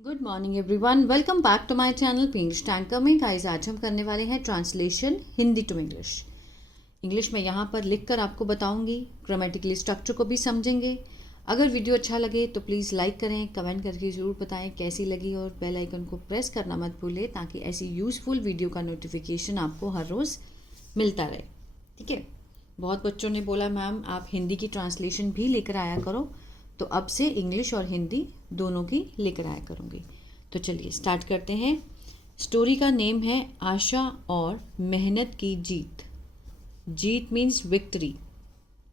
Good morning everyone, welcome back to my channel English Tanker में। Guys, आज हम करने वाले हैं translation Hindi to English. English में यहाँ पर लिख कर आपको बताऊंगी, ग्रामेटिकली स्ट्रक्चर को भी समझेंगे। अगर वीडियो अच्छा लगे तो प्लीज़ लाइक करें, कमेंट करके ज़रूर बताएं कैसी लगी और बेल आइकन को प्रेस करना मत भूलें ताकि ऐसी यूज़फुल वीडियो का नोटिफिकेशन आपको हर रोज़ मिलता रहे। ठीक है। बहुत बच्चों ने बोला मैम आप हिंदी की ट्रांसलेशन भी लेकर आया करो, तो अब से इंग्लिश और हिंदी दोनों की लेकर आया करूँगी। तो चलिए स्टार्ट करते हैं। स्टोरी का नेम है आशा और मेहनत की जीत। जीत means victory,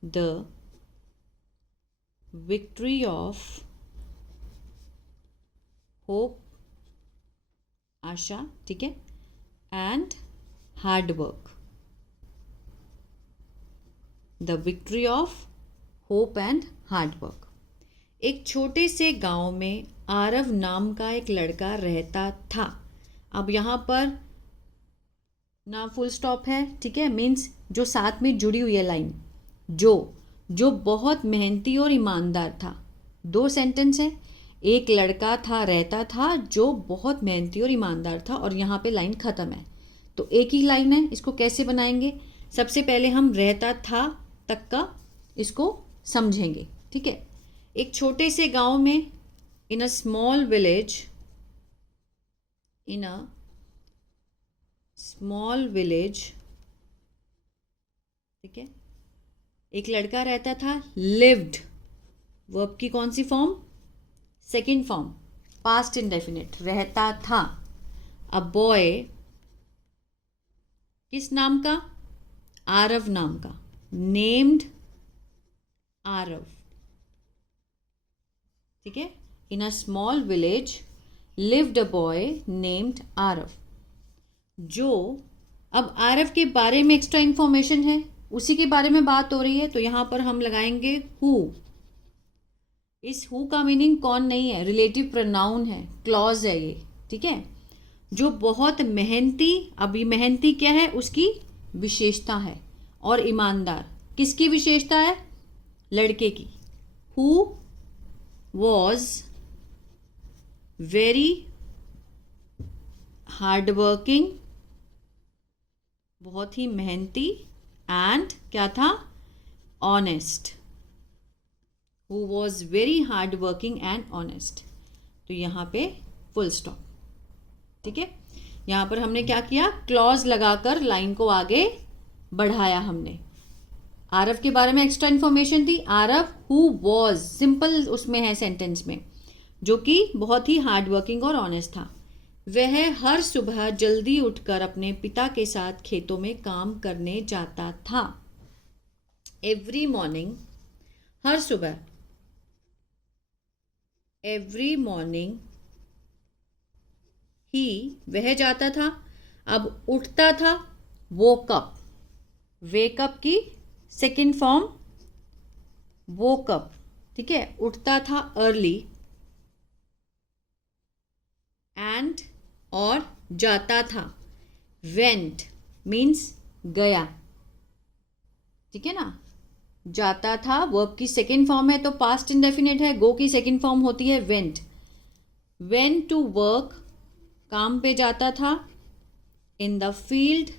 the victory of hope, आशा, ठीक है, and hard work. The victory of hope and hard work. एक छोटे से गांव में आरव नाम का एक लड़का रहता था। अब यहाँ पर ना फुल स्टॉप है, ठीक है, मीन्स जो साथ में जुड़ी हुई है लाइन, जो बहुत मेहनती और ईमानदार था। दो सेंटेंस है, एक लड़का था रहता था जो बहुत मेहनती और ईमानदार था, और यहाँ पे लाइन ख़त्म है। तो एक ही लाइन है, इसको कैसे बनाएंगे? सबसे पहले हम रहता था तक का इसको समझेंगे। ठीक है। एक छोटे से गांव में, इन अ स्मॉल विलेज, ठीक है, एक लड़का रहता था। लिव्ड, वर्ब की कौन सी form? Second form, past indefinite, रहता था। अ बॉय, किस नाम का? आरव नाम का, नेम्ड आरव। ठीक है। In a small village lived a boy named Aarav. जो अब आरव के बारे में एक्स्ट्रा इंफॉर्मेशन है, उसी के बारे में बात हो रही है, तो यहां पर हम लगाएंगे हु। इस हु का मीनिंग कौन नहीं है, रिलेटिव प्रोनाउन है, क्लॉज है ये। ठीक है। जो बहुत मेहनती, अभी मेहनती क्या है, उसकी विशेषता है, और ईमानदार किसकी विशेषता है? लड़के की। हु was very hardworking, बहुत ही मेहनती, एंड क्या था? Honest. who was very hardworking and honest। तो यहाँ पे फुल स्टॉप। ठीक है। यहाँ पर हमने क्या किया? क्लॉज लगाकर लाइन को आगे बढ़ाया हमने। आरव के बारे में एक्स्ट्रा इन्फॉर्मेशन थी। आरव हु वॉज, सिंपल उसमें है सेंटेंस में, जो कि बहुत ही हार्ड वर्किंग और ऑनेस्ट था। वह हर सुबह जल्दी उठकर अपने पिता के साथ खेतों में काम करने जाता था। एवरी मॉर्निंग, हर सुबह, एवरी मॉर्निंग ही, वह जाता था। अब उठता था, वोकअप, वेकअप की सेकेंड फॉर्म वोकअप। ठीक है। उठता था अर्ली, एंड और जाता था, वेंट मीन्स गया। ठीक है ना। जाता था वर्ब की सेकेंड फॉर्म है, तो पास्ट इंडेफिनिट है। गो की सेकेंड फॉर्म होती है वेंट। वेंट टू वर्क, काम पे जाता था। इन द फील्ड,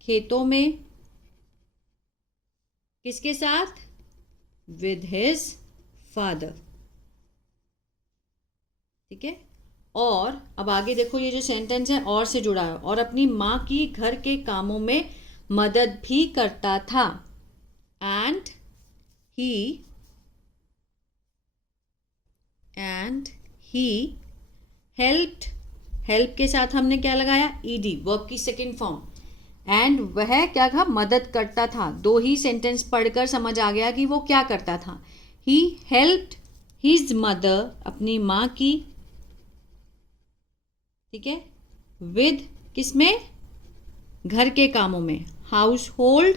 खेतों में, किसके साथ? With his father. ठीक है। और अब आगे देखो, ये जो सेंटेंस है और से जुड़ा है, और अपनी माँ की घर के कामों में मदद भी करता था। एंड ही हेल्प्ड, हेल्प के साथ हमने क्या लगाया? ईडी, वर्ब की सेकेंड फॉर्म। एंड वह क्या था? मदद करता था। दो ही सेंटेंस पढ़कर समझ आ गया कि वो क्या करता था। ही हेल्प्ड हिज मदर, अपनी माँ की, ठीक है, विद, किसमें? घर के कामों में, हाउस होल्ड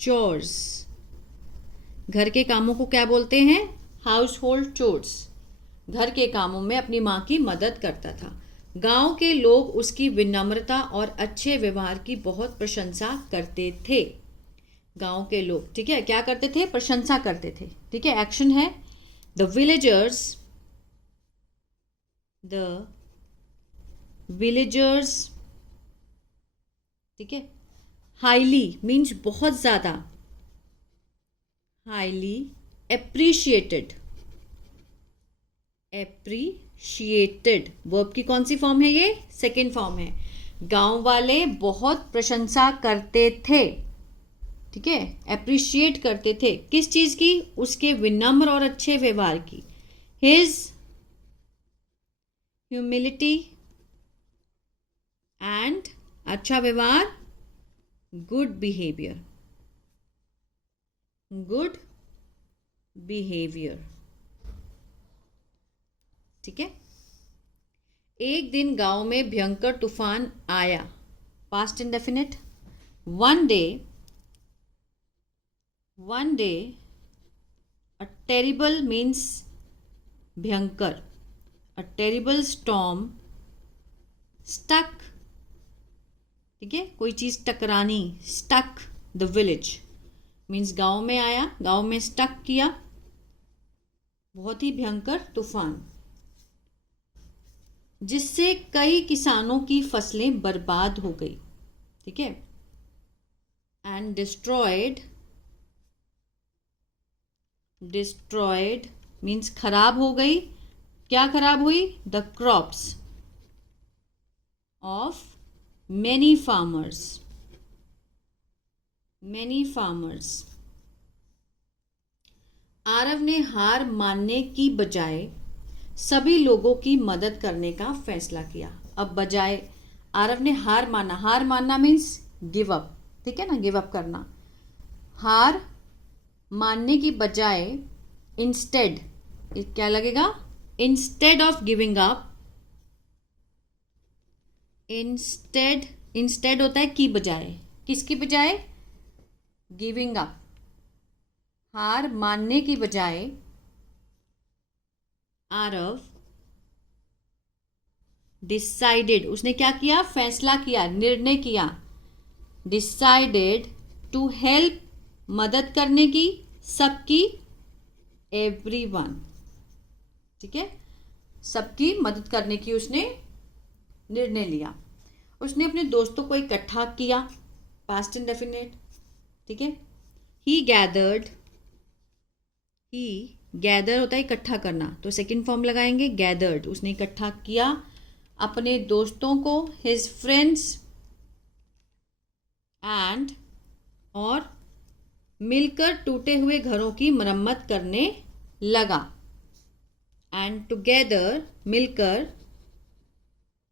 चोर्स। घर के कामों को क्या बोलते हैं? House hold chores. घर के कामों में अपनी माँ की मदद करता था। गांव के लोग उसकी विनम्रता और अच्छे व्यवहार की बहुत प्रशंसा करते थे। गांव के लोग, ठीक है, क्या करते थे? प्रशंसा करते थे। ठीक है। एक्शन है, द विलेजर्स द विलेजर्स, ठीक है। हाईली मीन्स बहुत ज़्यादा, हाईली एप्रिशिएटेड, एप्रिशिएटेड वर्ब की कौन सी फॉर्म है? ये सेकेंड फॉर्म है। गांव वाले बहुत प्रशंसा करते थे, ठीक है, एप्रिशिएट करते थे किस चीज़ की? उसके विनम्र और अच्छे व्यवहार की। हिज ह्यूमिलिटी एंड, अच्छा व्यवहार, गुड बिहेवियर, गुड बिहेवियर, ठीक है। एक दिन गांव में भयंकर तूफान आया, past indefinite. One day, one day a terrible means भयंकर, अ टेरिबल स्टॉर्म स्टक, ठीक है, कोई चीज़ टकरानी, स्टक द विलेज मीन्स गांव में आया, गांव में स्टक किया, बहुत ही भयंकर तूफान, जिससे कई किसानों की फसलें बर्बाद हो गई, ठीक है। एंड डिस्ट्रॉयड, डिस्ट्रॉयड मीन्स खराब हो गई, क्या खराब हुई? The crops of many farmers, many farmers. Aarav ने हार मानने की बजाय सभी लोगों की मदद करने का फैसला किया। अब बजाय, आरव ने हार माना, हार मानना मीन्स गिव अप, ठीक है ना, गिव अप करना। हार मानने की बजाय, इंस्टेड, क्या लगेगा? Instead of giving up, instead, instead होता है की बजाय, किसकी बजाय? गिविंग अप, हार मानने की बजाय आरव डिसाइडेड, उसने क्या किया? फैसला किया, निर्णय किया। डिसाइडेड टू हेल्प, मदद करने की, सबकी, एवरीवन, ठीक है, सबकी मदद करने की उसने निर्णय लिया। उसने अपने दोस्तों को इकट्ठा किया, पास्ट इंडेफिनिट, ठीक है। ही गैदर्ड, ही गैदर होता है इकट्ठा करना, तो सेकंड फॉर्म लगाएंगे गैदर्ड, उसने इकट्ठा किया अपने दोस्तों को, हिज फ्रेंड्स एंड, और मिलकर टूटे हुए घरों की मरम्मत करने लगा। एंड टुगेदर, मिलकर,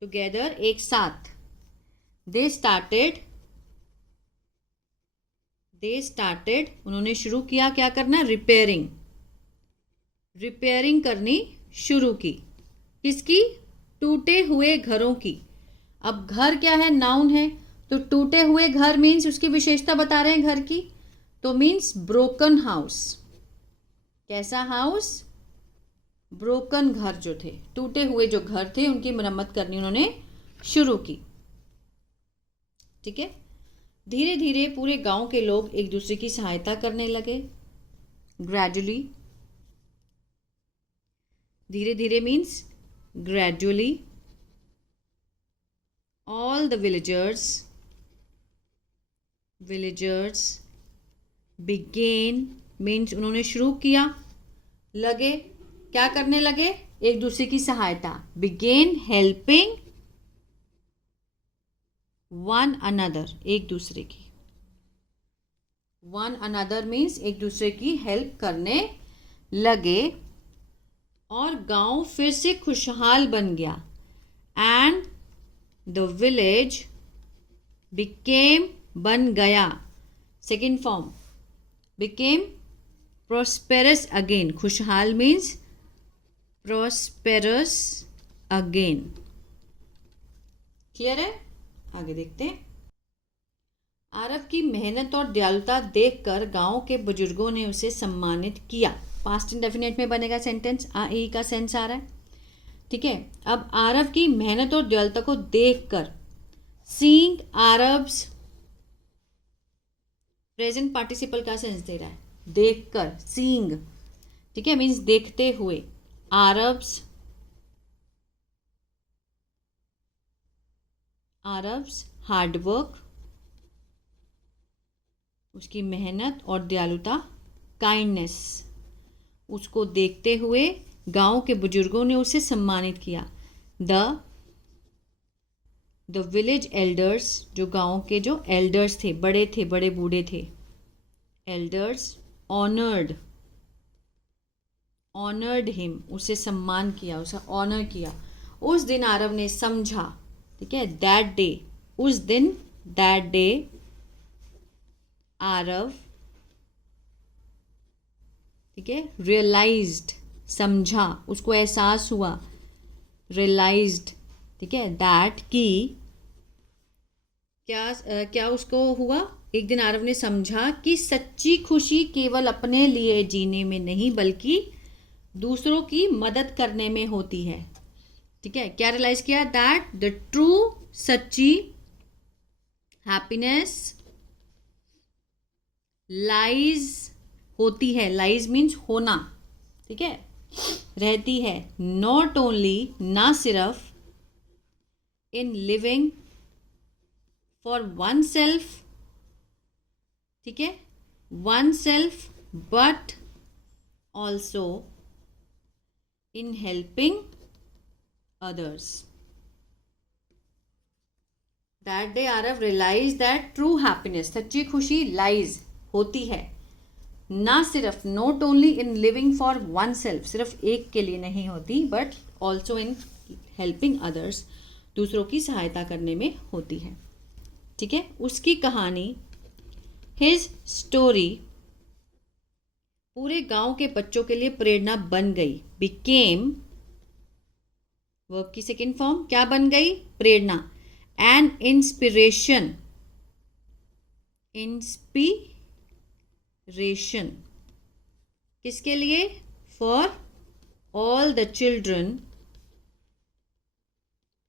टुगेदर एक साथ, दे स्टार्टेड, दे स्टार्टेड उन्होंने शुरू किया, क्या करना? रिपेयरिंग, रिपेयरिंग करनी शुरू की, किसकी? टूटे हुए घरों की। अब घर क्या है? नाउन है, तो टूटे हुए घर मीन्स उसकी विशेषता बता रहे हैं घर की, तो मीन्स ब्रोकन हाउस। कैसा हाउस? ब्रोकन घर जो थे, टूटे हुए जो घर थे उनकी मरम्मत करनी उन्होंने शुरू की, ठीक है। धीरे धीरे पूरे गांव के लोग एक दूसरे की सहायता करने लगे, ग्रेजुअली, धीरे धीरे means gradually. All the villagers, villagers began means उन्होंने शुरू किया, लगे, क्या करने लगे? एक दूसरे की सहायता, बिगेन हेल्पिंग वन अनदर, एक दूसरे की, वन अनदर मीन्स एक दूसरे की हेल्प करने लगे, और गांव फिर से खुशहाल बन गया। एंड द विलेज बिकेम, बन गया, second form, became prosperous again, खुशहाल मीन्स प्रॉस्पेरस अगेन। क्लियर है? आगे देखते हैं। आरव की मेहनत और दयालुता देखकर गांव के बुजुर्गों ने उसे सम्मानित किया, पास्ट इंडेफिनिट में बनेगा सेंटेंस, आ ई का सेंस आ रहा है, ठीक है। अब आरव की मेहनत और दयालुता को देखकर, सीइंग आरव्स, प्रेजेंट पार्टिसिपल का सेंस दे रहा है, देखकर, सीइंग, ठीक है, मीन्स देखते हुए, आरव्स आरव्स हार्डवर्क, उसकी मेहनत और दयालुता, काइंडनेस, उसको देखते हुए गांव के बुजुर्गों ने उसे सम्मानित किया। द विलेज एल्डर्स, जो गांव के जो एल्डर्स थे, बड़े बूढ़े थे, एल्डर्स ऑनर्ड हिम, उसे सम्मान किया, उसे ऑनर किया। उस दिन आरव ने समझा, ठीक है, दैट डे, उस दिन, दैट डे आरव, ठीक है, रियलाइज्ड, समझा, उसको एहसास हुआ, रियलाइज्ड, ठीक है, दैट की क्या उसको हुआ, एक दिन आरव ने समझा कि सच्ची खुशी केवल अपने लिए जीने में नहीं बल्कि दूसरों की मदद करने में होती है। ठीक है, क्या रियलाइज किया, दैट द ट्रू, सच्ची हैप्पीनेस लाइज, होती है, लाइज मीन्स होना, ठीक है, रहती है, नॉट ओनली, ना सिर्फ, in living for one self, ठीक है, one self, but also in helping others. That day Arav realized that true happiness, सच्ची खुशी lies, होती है, ना सिर्फ, not only in living for oneself, सिर्फ एक के लिए नहीं होती, but also in helping others, दूसरों की सहायता करने में होती है। ठीक है, उसकी कहानी, his story, पूरे गांव के बच्चों के लिए प्रेरणा बन गई, became, वर्ब की सेकेंड फॉर्म, क्या बन गई, प्रेरणा, एंड इंस्पिरेशन, इंस्पिरेशन किसके लिए, for all the children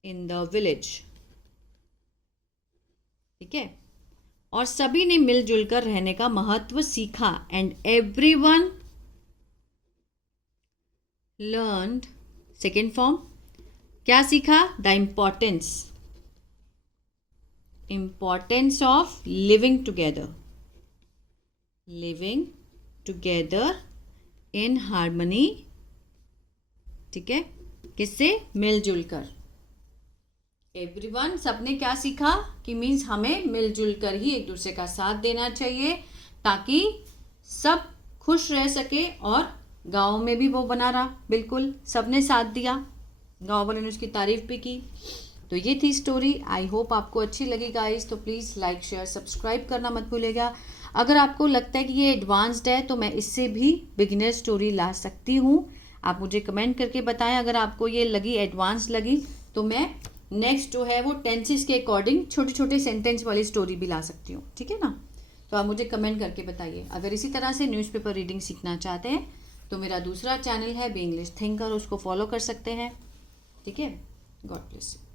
in the village. ठीक है, और सभी ने मिलजुल कर रहने का महत्व सीखा, and everyone learned, second form, क्या सीखा, the importance of living together in harmony. ठीक है, किससे, मिलजुल कर, एवरीवन, सबने क्या सीखा कि मीन्स हमें मिलजुल कर ही एक दूसरे का साथ देना चाहिए ताकि सब खुश रह सके, और गांव में भी वो बना रहा, बिल्कुल सबने साथ दिया, गाँव वालों ने उसकी तारीफ भी की। तो ये थी स्टोरी, आई होप आपको अच्छी लगी गाइस। तो प्लीज़ लाइक शेयर सब्सक्राइब करना मत भूलिएगा। अगर आपको लगता है कि ये एडवांस्ड है तो मैं इससे भी बिगिनर स्टोरी ला सकती हूँ, आप मुझे कमेंट करके बताएं। अगर आपको ये लगी एडवांस लगी तो मैं नेक्स्ट जो है वो टेंसेस के अकॉर्डिंग छोटे छोटे सेंटेंस वाली स्टोरी भी ला सकती हूँ, ठीक है ना। तो आप मुझे कमेंट करके बताइए। अगर इसी तरह से न्यूज़पेपर रीडिंग सीखना चाहते हैं तो मेरा दूसरा चैनल है बी इंग्लिश थिंकर, उसको फॉलो कर सकते हैं, ठीक है। God bless you.